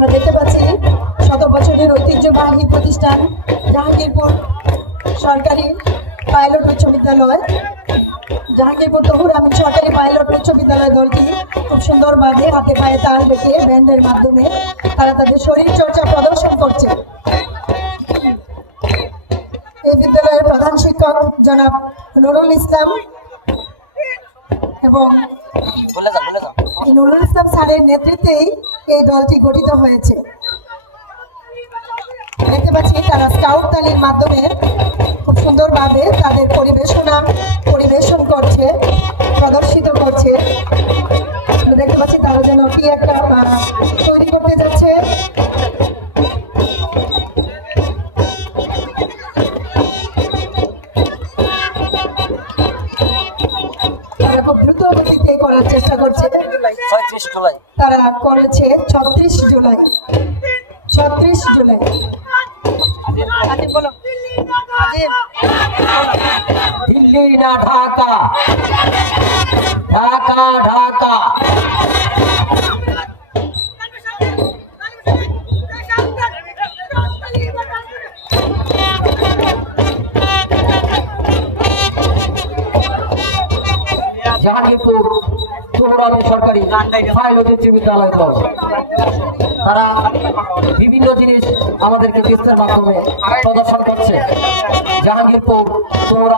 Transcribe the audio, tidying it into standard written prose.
আমরা দেখতে পাচ্ছি শত বছরের ঐতিহ্যবাহী প্রতিষ্ঠান জাহাঙ্গীরপুর সরকারি পাইলট উচ্চ বিদ্যালয়, জাহাঙ্গীরপুর তহুর আমিন সরকারি পাইলট উচ্চ বিদ্যালয় দলটি খুব সুন্দরভাবে হাতে পায়ে তাল রেখে ব্যান্ডের মাধ্যমে তারা তাদের শরীর চর্চা প্রদর্শন করছে। এই বিদ্যালয়ের প্রধান শিক্ষক জনাব নুরুল ইসলাম এবং নুরুল ইসলাম স্যারের নেতৃত্বেই এই দলটি গঠিত হয়েছে। দেখতে পাচ্ছি তারা স্কাউট তালির মাধ্যমে খুব সুন্দরভাবে তাদের পরিবেশন করছে, প্রদর্শিত করছে। দেখতে পাচ্ছি তারা যেন কি একটা তৈরি করতে যাচ্ছে। তারা খুব দ্রুত গতিতে করার চেষ্টা করছে। তারা করেছে 36 জুলাই। দিল্লি না ঢাকা, ঢাকা ঢাকা। জাহাঙ্গীরপুর তহুর সরকারি পাইলট উচ্চ বিদ্যালয় দল তারা বিভিন্ন জিনিস আমাদেরকে টেস্টের মাধ্যমে প্রদর্শন করছে। জাহাঙ্গীরপুর